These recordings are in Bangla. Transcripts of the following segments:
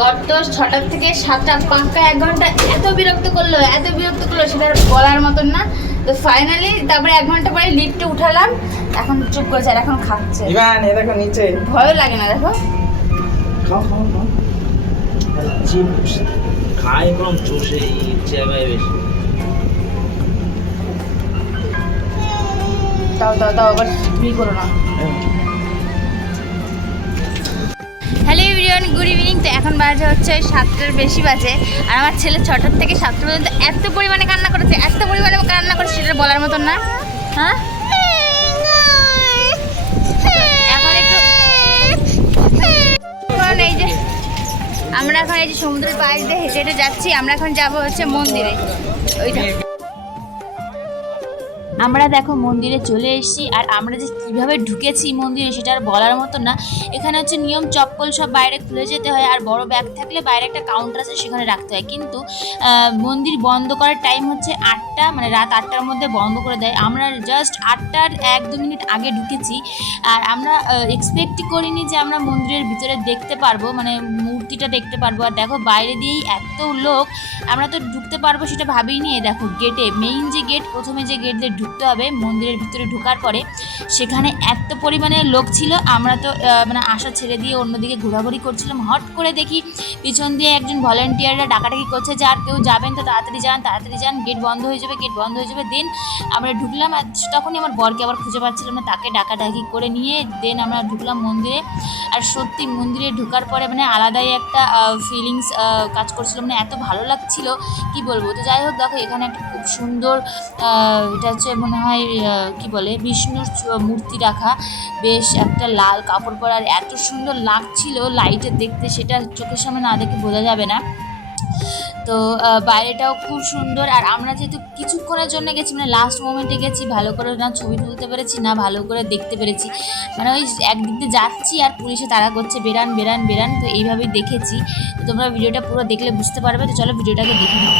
গত ছটার থেকে সাতটা পাক্কা এক ঘণ্টা এত বিরক্ত করল এত বিরক্ত করল সেটা আর বলার মতন না। তো ফাইনালি তারপরে এক ঘণ্টা পরে লিফটে উঠালাম এখন চুপ করেছে আর এখন খাচ্ছে। ইভান এ দেখো নিচে। ভয়ও লাগে না দেখো। খাও খাও খাও। চিপস খাই একদম চষে চেবাই বেশি। দাও দাও দাও আবার ই করো না। হ্যালো এভরিওয়ান গুড ইভিনিং তো এখন বাজে হচ্ছে ওই সাতটার বেশি বাজে। আর আমার ছেলে ছটার থেকে সাতটা পর্যন্ত এত পরিমাণে কান্না করেছে, এত পরিমাণে কান্না করেছে, সেটা বলার মতন না। হ্যাঁ? আমরা এখন এই যে সমুদ্রের পাশ দিয়ে হেঁটে হেঁটে যাচ্ছি, আমরা এখন যাব হচ্ছে মন্দিরে। ওইটা। আমরা দেখো মন্দিরে চলে এসেছি, আর আমরা যে কীভাবে ঢুকেছি মন্দিরে সেটা আর বলার মতো না। এখানে হচ্ছে নিয়ম, চপ্পল সব বাইরে খুলে যেতে হয়, আর বড় ব্যাগ থাকলে বাইরে একটা কাউন্টার আছে সেখানে রাখতে হয়। কিন্তু মন্দির বন্ধ করার টাইম হচ্ছে আটটা মানে রাত আটটার মধ্যে বন্ধ করে দেয়। আমরা জাস্ট আটটার এক দু মিনিট আগে ঢুকেছি, আর আমরা এক্সপেক্ট করিনি যে আমরা মন্দিরের ভিতরে দেখতে পারব মানে মূর্তিটা দেখতে পারব। আর দেখো বাইরে দিয়েই এত লোক, আমরা তো ঢুকতে পারব সেটা ভাবিনি। দেখো গেটে মেইন যে গেট প্রথমে যে গেট দিয়ে ঢুকতে হবে, মন্দিরের ভিতরে ঢোকার পরে। সেখানে এত পরিমাণে লোক ছিল, আমরা তো মানে আশা ছেড়ে দিয়ে অন্যদিকে ঘোরাঘুরি করছিলাম। হট করে দেখি পিছন দিয়ে একজন ভলেন্টিয়াররা ডাকাডাকি করছে, যে আর কেউ যাবেন তো তাড়াতাড়ি যান তাড়াতাড়ি যান গেট বন্ধ হয়ে যাবে গেট বন্ধ হয়ে যাবে। দেন আমরা ঢুকলাম, আর তখনই আমার বরকে আবার খুঁজে পাচ্ছিলাম না, তাকে ডাকাডাকি করে নিয়ে দেন আমরা ঢুকলাম মন্দিরে। আর সত্যি মন্দিরে ঢোকার পরে মানে আলাদাই একটা ফিলিংস কাজ করছিল। মানে এত ভালো লাগছিল, কি বলব? তো যাই হোক, দেখো, এখানে একটা খুব সুন্দর এটা হচ্ছে মনে হয় কি বলে, বিষ্ণুর মূর্তি রাখা। বেশ একটা লাল কাপড় পরা আর এত সুন্দর লাগছিল লাইটে দেখতে, সেটা চোখের সামনে না দেখে বোঝা যাবে না। তো বাইরেটাও খুব সুন্দর। আর আমরা যেহেতু কিছুক্ষণের জন্য গেছি মানে লাস্ট মোমেন্টে গেছি, ভালো করে না ছবি তুলতে পেরেছি, না ভালো করে দেখতে পেরেছি। মানে ওই একদিক দিয়ে যাচ্ছি আর পুলিশে তাড়া করছে, বেরান বেরান বেরান, তো এইভাবেই দেখেছি। তো তোমরা ভিডিওটা পুরো দেখলে বুঝতে পারবে, তো চলো ভিডিওটাকে দেখে নাও।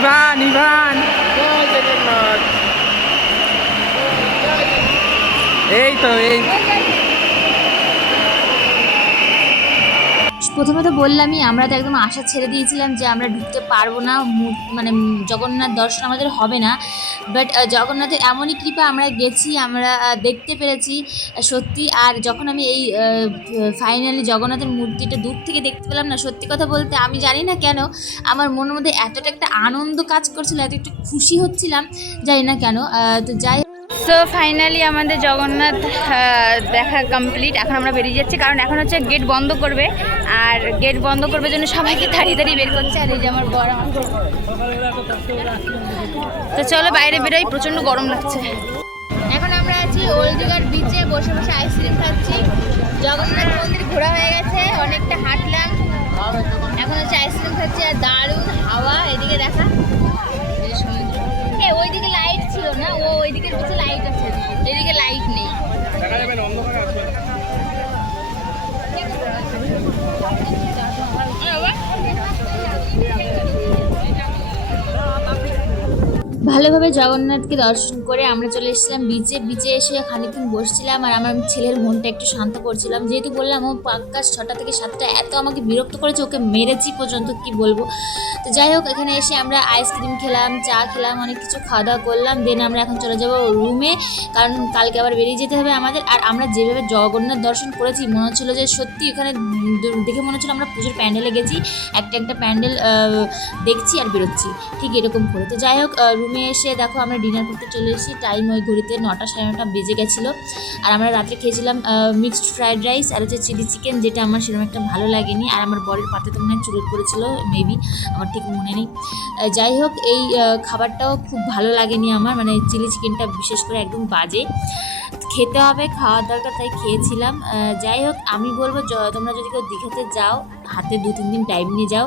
ইভান ইভান এই তো এই প্রথমে তো বললামই, আমরা তো একদম আশা ছেড়ে দিয়েছিলাম যে আমরা ঢুকতে পারব না মানে জগন্নাথ দর্শন আমাদের হবে না। বাট জগন্নাথের এমনই কৃপা আমরা গেছি, আমরা দেখতে পেরেছি সত্যি। আর যখন আমি এই ফাইনালি জগন্নাথের মূর্তিটা দূর থেকে দেখতে পেলাম না, সত্যি কথা বলতে আমি জানি না কেন, আমার মনের মধ্যে এতটা একটা আনন্দ কাজ করছিল এত একটু খুশি হচ্ছিলাম, জানি না কেন। তো যাই সো ফাইনালি আমাদের জগন্নাথ দেখা কমপ্লিট এখন আমরা বেরিয়ে যাচ্ছি, কারণ এখন হচ্ছে গেট বন্ধ করবে। আর গেট বন্ধ করবে জন্য সবাইকে দাঁড়িয়ে দাঁড়িয়ে বের করছে। আর এই যে আমার বড় তো চলো বাইরে বেরোই, প্রচণ্ড গরম লাগছে। এখন আমরা আছি ওল্ড দিঘার বিচে বসে বসে আইসক্রিম খাচ্ছি। জগন্নাথ মন্দির ঘোরা হয়ে গেছে, অনেকটা হাঁটলাম। এখন হচ্ছে আইসক্রিম খাচ্ছি আর দারুণ হাওয়া, এদিকে দেখা। লাইট নেই ভালোভাবে জগন্নাথকে দর্শন করে আমরা চলে এসেছিলাম বিচে বিচে এসে খানিকক্ষণ বসছিলাম আর আমার ছেলের মনটা একটু শান্ত করছিলাম। যেহেতু বললাম, ও পাক্কা ছটা থেকে সাতটা এত আমাকে বিরক্ত করেছে, ওকে মেরেছি পর্যন্ত, কি বলব? তো যাই হোক, এখানে এসে আমরা আইসক্রিম খেলাম, চা খেলাম, অনেক কিছু খাওয়া দাওয়া করলাম। দেন আমরা এখন চলে যাব রুমে কারণ কালকে আবার বেরিয়ে যেতে হবে আমাদের। আর আমরা যেভাবে জগন্নাথ দর্শন করেছি, মনে হচ্ছিল যে সত্যি ওখানে দেখে মনে হচ্ছিল আমরা পুজোর প্যান্ডেলে গেছি। একটা একটা প্যান্ডেল দেখছি আর বেরোচ্ছি। ঠিক এরকম করে। তো যাই হোক রুমে এসে দেখো আমরা ডিনার করতে চলে এসেছি। টাইম ওই ঘড়িতে নটা সাড়ে নটা বেজে গেছিল। আর আমরা রাত্রে খেয়েছিলাম মিক্সড ফ্রাইড রাইস আর হচ্ছে চিলি চিকেন যেটা আমার সেরকম একটা ভালো লাগেনি। আর আমার বরের পাতে তো মনে হয় চুরুট করেছিল মেবি আমার ঠিক মনে নেই। যাই হোক, এই খাবারটাও খুব ভালো লাগেনি আমার। মানে চিলি চিকেনটা বিশেষ করে একদম বাজে। খেতে হবে, খাওয়ার দরকার তাই খেয়েছিলাম। যাই হোক, আমি বলব তোমরা যদি কেউ দীঘাতে যাও হাতে দু তিন দিন টাইম নিয়ে যাও।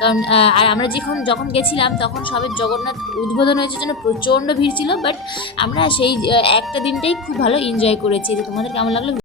কারণ আর আমরা যখন যখন গেছিলাম, তখন সবের জগন্নাথ উদ্বোধন হয়েছে জন্য প্রচণ্ড ভিড় ছিল বাট আমরা সেই একটা দিনটাই খুব ভালো এনজয় করেছি। তোমাদের কেমন লাগল